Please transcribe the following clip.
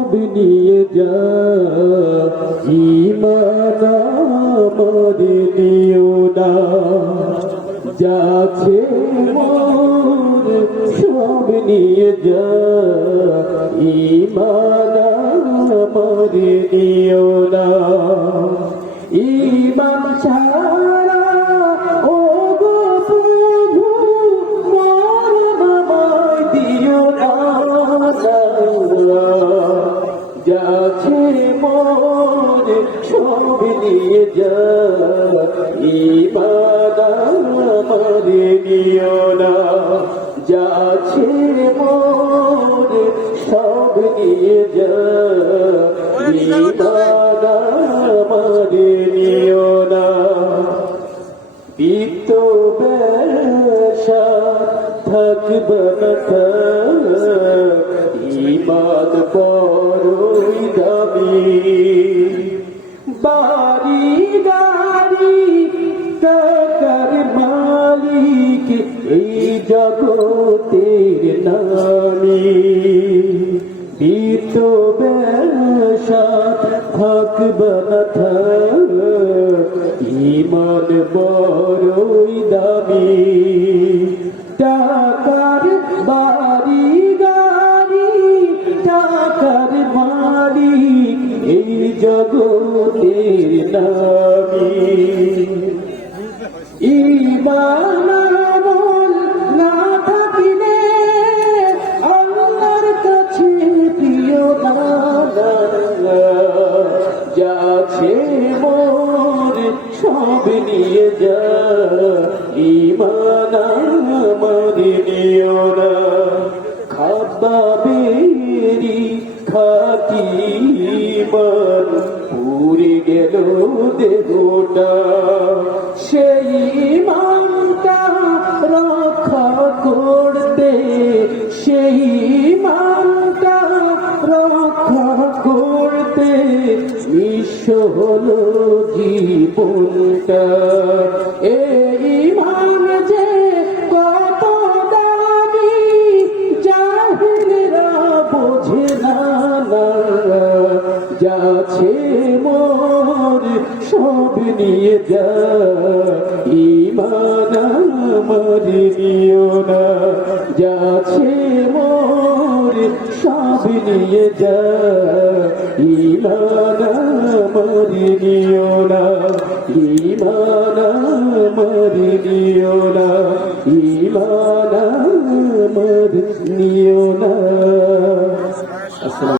সব নিয়ে যা ঈমান আমার নিও না যাচ্ছে মোর সব নিয়ে যা ঈমান আমার নিও না ঈমান ছাড়া ও গো প্রভু মোর মামায় দিও না যাচ্ছে মোর সব নিয়ে যা ঈমান আমার নিও না যাচ্ছে মোর সব নিয়ে যা ঈমান আমার নিও না বিত্ত ব্যবসা থাকবে না ঈমান বড়ই দামি বাড়ি গাড়ি টাকার মালিক এই জগতের নামী বিত্ত ব্যবসা থাকবে না ঈমান বড়ই দামি টাকার বাড়ি গাড়ি টাকার মালিক এই জগতের নামী ঈমান আমল না থাকিলে আল্লাহর কাছে প্রিয় না যাচ্ছে মোর সব নিয়ে যা ঈমান আমার নিও না খাদ্যা বেরি খাকি ঈমান পুরে গেল দেহটা সেই ঈমানটা রক্ষা করতে সেই ঈমানটা রক্ষা করতে নিঃস্ব হলো জীবনটা এই ঈমান যে কত দামি জাহিলরা বোঝে না যাচ্ছে মোর সব নিয়ে যা ঈমান আমার নিও না যাচ্ছে মোর সব নিয়ে যা ঈমান আমার নিও না ঈমান আমার নিও না ঈমান